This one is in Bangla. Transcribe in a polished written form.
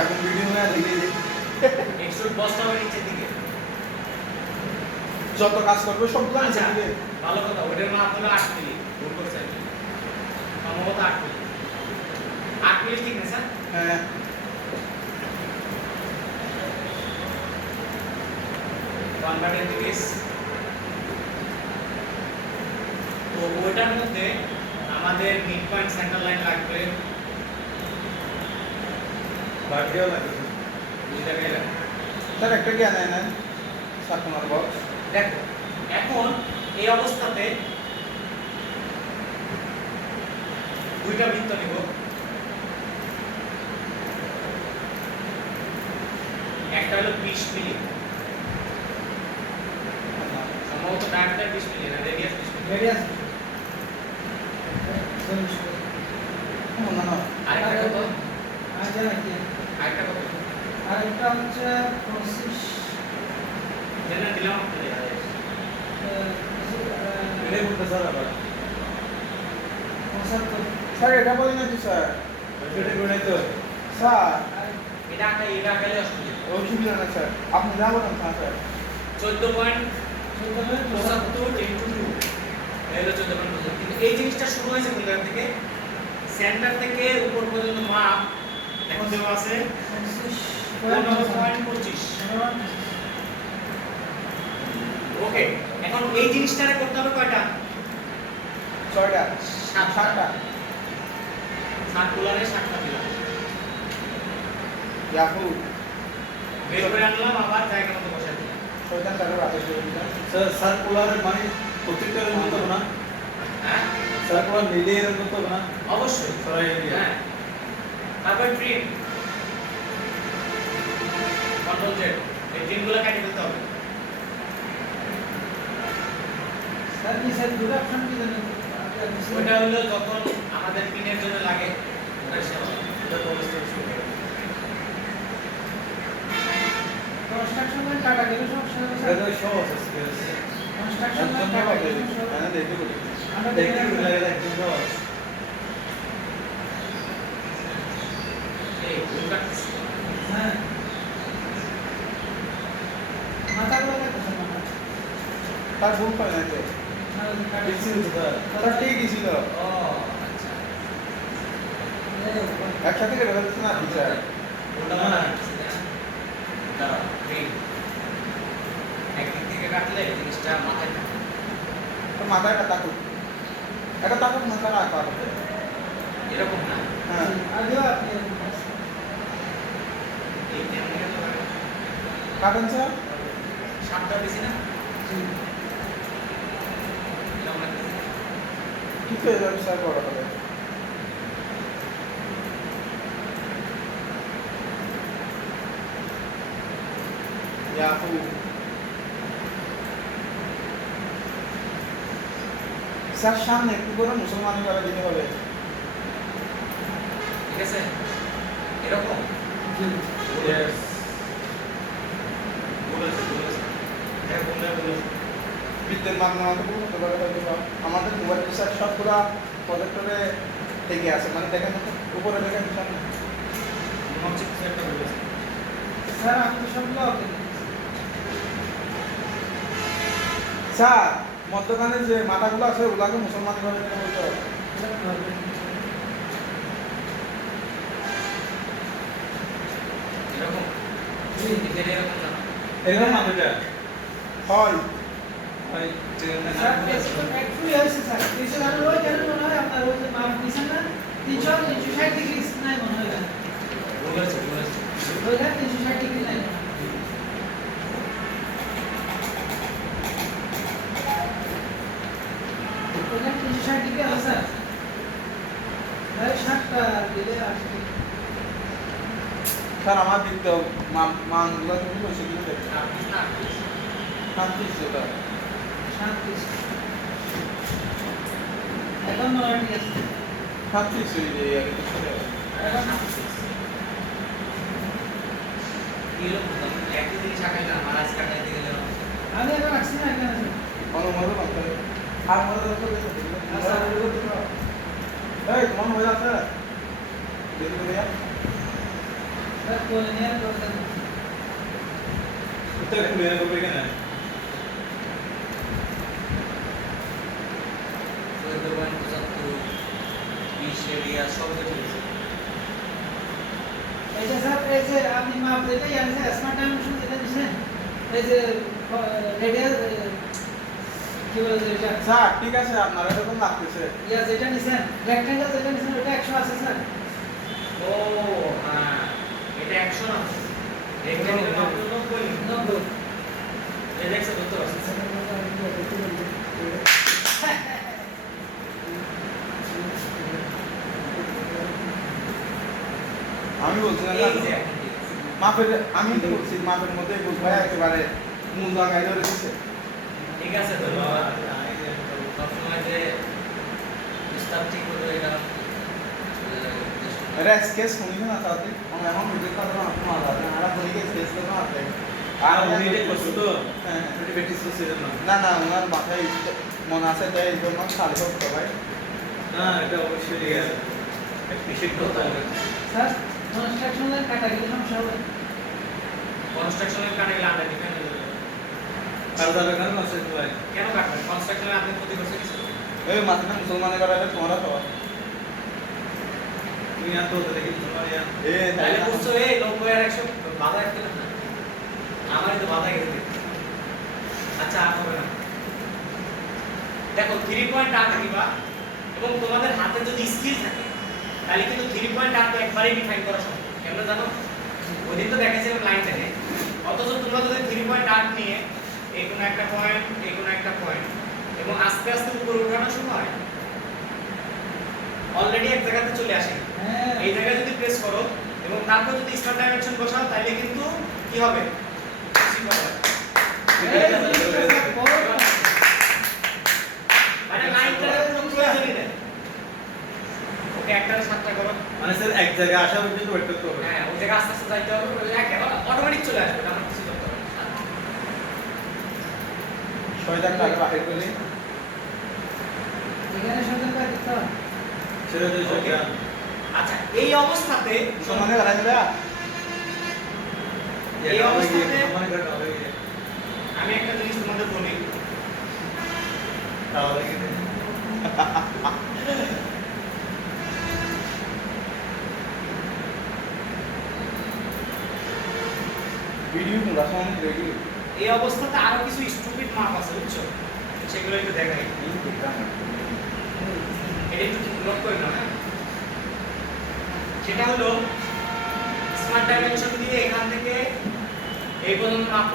এখন ভিডিও না দেখে যে এক্সট্রুড বসটা হবে নিচের দিকে। যত কাজ করবে সবগুলো আচ্ছা নিচে দিবে। ভালো কথা, ওটার মাপ হলো 8 মিলি। ভুল করছে আর কি, সম্ভবত 8 মিলি। 8 মিলি ঠিক না স্যার? হ্যাঁ কনভার্টেড ডিগ্রিস। তো ওটার মধ্যে আমাদের মিড পয়েন্ট সেন্টার লাইন লাগবে। বাকিও লাগে বুঝতে গেলে স্যার একটা কি আনে না 7 নম্বর বক্স। দেখো এখন এই অবস্থাতে দুইটা বৃত্ত নিব। একটা হলো 20 মিলি, সম্ভবত ডায়ামিটার 20 মিলি না রেডিয়াস 20 মিলি। রেডিয়াস না না আরেকটা কত? আচ্ছা নাকি আরেকটা কত? আরেকটা হচ্ছে 25 জেনে দিলাম আপনাদের। এটা করতে স্যার আবার 75 স্যার এটা বলেন না কি স্যার এটা করে তো স্যার এটা আঁকালে অসুবিধা। অসুবিধা না স্যার আপনি যা বলেন স্যার 14.75 ইনটু 2 এই হলো 14.75। কিন্তু এই জিনিসটা শুরু হয়েছে কোন জায়গা থেকে? সেন্টার থেকে উপর পর্যন্ত মাপ এখন দেওয়া আছে 15.25। ওকে, এখন এই জিনিসটারে করতে হবে কয়টা? 6টা 7টা। 7 কুলারে 7টা দিলাম, ইয়াহু বের করে আনলাম, আবার জায়গা মতো বসাই দিলাম। শয়তান তার রাতে শুরু স্যার সার্কুলার মানে প্রত্যেকটা এরকম তো না, হ্যাঁ সার্কুলার মিলে এরকম তো না। অবশ্যই। সরাই দিয়ে হ্যাঁ, তারপর প্রিন্ট কন্ট্রোল জেড, এই প্রিন্টগুলো কেটে ফেলতে হবে। স্যার কি স্যার দুটো অপশন কি জানেন? ওটা হলো যখন আমাদের পিনের জন্য লাগে ওটা সেবা। এটা তো অবস্থা শুরু করে কনস্ট্রাকশন লাইন কাটা গেলে সমস্যা হবে স্যার। এটা তো সহজ আছে কনস্ট্রাকশন লাইন একদম কাটা ভালো গেলে দেবে সমস্যা হবে। মানে দেখতে বলি আমরা দেখতে দেখে লাগে একদম সহজ। এই ভুল কাটতেছি। হ্যাঁ মাথাগুলো দেখো মাথা তার ভুল পায় না তো কাটা দেখছি তো স্যার তার ঠিকই ছিল ও আচ্ছা, একসাথে কেটে ফেলছে না টিচার ওটা না দাঁড়াও, প্রিন্ট একদিক থেকে কাটলে জিনিসটা মাথায় থাকে। তো মাথায় একটা তাকুক মাথা রাখ পারবে এরকম না, হ্যাঁ আগেও আপনি এই টেকনিকে তো লাগে। কাটেন স্যার 7টা দিছি না, এরকম একটা ঠিক হয়ে যাবে স্যার বড় হবে ইয়াহু স্যার সামনে একটু করে মুসলমান করে দিতে হবে ঠিক আছে এরকম। ইয়েস বলেছে হ্যাঁ বলেছে। বৃত্তের মাধ্যমে আমাদের হতে পারে হয়তো বা আমাদের মোবাইল স্যার সবগুলা প্রজেক্টরে থেকে আছে মানে দেখেন তো, উপরে দেখেন সামনে মনে হচ্ছে কিছু একটা বলেছে। স্যার আমি তো সবগুলো ওকে স্যার মধ্যখানে যে মাথাগুলো আছে ওগুলাকে মুসলমান করে দিতে বলতে হবে এরকম এখানে এরকম না, এরকম না এটা হয় ভাই স্যার একটু আছে স্যার নিচে দাঁড়ানো ওই কেন মনে হয় আপনার ওই যে মাপ নিছেন না 360 ডিগ্রি নাই মনে হয় বলেছে ওইটা 360 ডিগ্রি নাই ওইটা 360 ডিগ্রি আছে স্যার ভাই 60টা দিলে আসবে স্যার আমার বৃত্ত মানগুলো তুমি বসে দিলে দেখো আপনি না শান্তি যেটা 37 এখন মনে হয় ঠিক আছে শান্তি সেই যে আর কিছু নেই এখন একই জিনিস আঁকাইলে আমার আজ কাটাইতে গেলে আমি এখন আসছি না এখানে স্যার অনুমোদন করতে হবে আর মনে করতে এই তোমার হয়ে আছে দেখি ভাইয়া স্যার কোলিনিয়ার করতে এটা খুলে নেবো এখানে। চোদ্দ পয়েন্ট 75 20 এরিয়া সব কিছু দিয়েছে। এই যে স্যার এই যে আপনি মাপ দিতে জানেন স্মার্ট ডাইমেনশন যেটা দিছেন এই যে রেডিয়াল কি বলে যে এটা স্যার ঠিক আছে আপনার এরকম লাগতেছে ইয়া যেটা নিছেন রেক্ট্যাঙ্গেল যেটা নিছেন ওটা 100 আছে স্যার ও হ্যাঁ এটা 100 না এখানে মাত্র 90 90 এই দেখছে ধরতে পারছিস আমি বলছিলাম এই না, যে মাপের আমি তো বলছি মাপের মধ্যে বুঝায় একেবারে মূল জায়গায় ধরে দিচ্ছে ঠিক আছে তো বাবা সবসময় যে বিস্তার ঠিক করে এটা এটা স্কেচ শুনি না তাতে আমি এখন ভিডিও করার জন্য আপনি মারা দেন আর আপনি কি স্কেচ করতে পারতে আর উনি এটা করছে তো, হ্যাঁ উনি প্র্যাকটিস করছে এর জন্য। না না ওনার মাথায় মনে আছে তাই এই জন্য খালি করতে ভাই না, এটা অবশ্যই ঠিক আছে। বিশেষ করতে হবে। স্যার কনস্ট্রাকশন লাইন কাটা গেলে সমস্যা হবে কনস্ট্রাকশনের কাটে গেলে আমরা ডিফেন্ড হয়ে যাবে আর তাহলে কেন আছে ভাই? কেন কাটবেন কনস্ট্রাকশনে আপনি ক্ষতি করছে কিছু এই মাথাটা মুসলমানের করা এটা তোমরা সবাই তুমি আর তো দেখি তোমার ইয়া। এ তাহলে বুঝছো এই 90 আর 100 বাধা একটা না আমারই তো বাধা গেছে আচ্ছা আর হবে না দেখো 3.8 দিবা এবং তোমাদের হাতে যদি স্কিল থাকে তাহলে কিন্তু 3.8 তো একবারেই ডিফাইন করা সম্ভব কেন জানো ওইদিন তো দেখাচ্ছিলাম লাইন থেকে অথচ তোমরা যদি 3.8 নিয়ে এই কোনো একটা পয়েন্ট এই কোনো একটা পয়েন্ট এবং আস্তে আস্তে উপরে উঠানো শুরু হয় অলরেডি এক জায়গাতে চলে আসে হ্যাঁ এই জায়গায় যদি প্রেস করো এবং তারপর যদি স্টার ডাইমেনশন বসাও তাহলে কিন্তু কি হবে মানে লাইনটা কোনো প্রয়োজনই নেই ওকে একটার সাতটা করো মানে স্যার এক জায়গায় আসা পর্যন্ত ওয়েট করতে হবে। হ্যাঁ ওই জায়গায় আস্তে আস্তে যাইতে হবে অটোমেটিক চলে আসবে আমার কিছু করতে হবে না। শয়তানটা আগে বাহির করলি এখানে সতর্ক দিতে হবে সেটা তো Okay. সেটা। আচ্ছা এই অবস্থাতে মুসলমানের করা যাবে এই অবস্থাতে আমার কাছে হবে কি? আমি একটা জিনিস তোমাদের বলি তাহলে কি? ভিডিও তোমরা সঙ্গে রেডি এই অবস্থাতে আরো কিছু স্টুপিড মাপ আছে বুঝছো সেগুলো একটু দেখাই এটা একটু নোট করে নাও হ্যাঁ সেটা হলো স্মার্ট ডাইমেনশন দিয়ে এখান থেকে এই পর্যন্ত মাপ